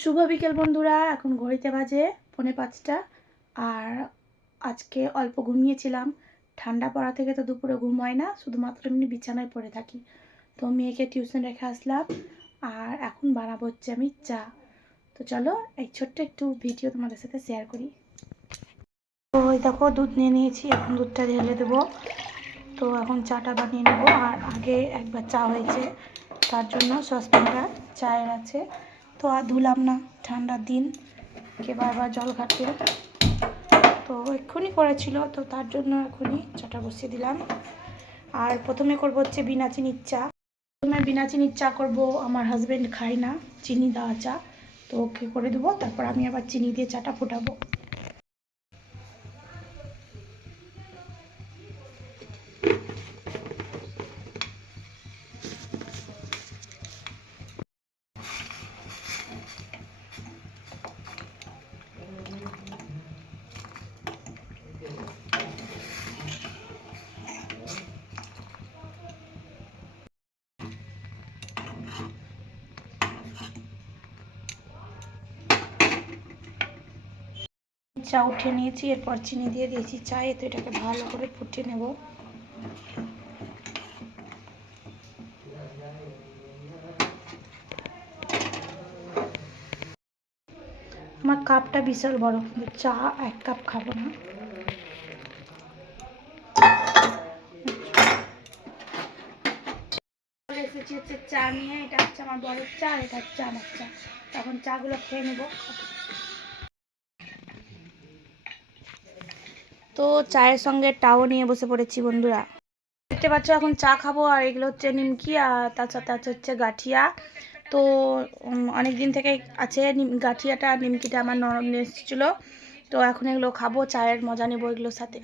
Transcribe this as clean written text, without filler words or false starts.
শুভ বিকেল বন্ধুরা, এখন ঘড়িতে বাজে 4:45 আর আজকে অল্প ঘুমিয়েছিলাম। ঠান্ডা পড়া থেকে তো দুপুরে ঘুম হয় না, শুধুমাত্র এমনি বিছানায় পড়ে থাকি। তো মেয়েকে টিউশন রেখে আসলাম আর এখন বানাবো হচ্ছে আমি চা। তো চলো এই ছোট্ট একটু ভিডিও তোমাদের সাথে শেয়ার করি। তো ওই দেখো দুধ নিয়ে নিয়েছি, এখন দুধটা ঢেলে দেবো। তো এখন চাটা বানিয়ে নেব। আর আগে একবার চা হয়েছে, তার জন্য সসপ্যানটা চায়ের আছে। তো আর ধুলাম না, ঠান্ডার দিন কে বারবার জল ঘাটে। তো এক্ষুনি করেছিল, তো তার জন্য এখনই চাটা বসিয়ে দিলাম। আর প্রথমে করবো হচ্ছে বিনা চিনির চা। প্রথমে বিনা চিনির চা করবো, আমার হাজব্যান্ড খায় না চিনি দেওয়া চা, তো ওকে করে দেবো। তারপর আমি আবার চিনি দিয়ে চাটা ফোটাবো। চা উঠিয়ে নিয়েছি, এরপর চিনি দিয়ে দিয়েছি চায়ে। তো এটাকে ভালো করে ফুটিয়ে নেব। আমার কাপটা বিশাল বড়, চা 1 কাপ খাবো না। এসেছি হচ্ছে চা নিয়ে, এটা হচ্ছে আমার বড়ের চা, এটা হচ্ছে আমার চা। তখন চাগুলো খেয়ে নেব। তো চায়ের সঙ্গে টাও নিয়ে বসে পড়েছি বন্ধুরা। দেখতে পাচ্ছ এখন চা খাবো। আর এগুলো হচ্ছে নিমকি, আর তার সাথে আছে হচ্ছে গাঠিয়া। তো অনেক দিন থেকে আছে গাঠিয়াটা আর নিমকিটা আমার নরম এসেছিলো। তো এখন এগুলো খাবো, চায়ের মজা নেবো এগুলোর সাথে।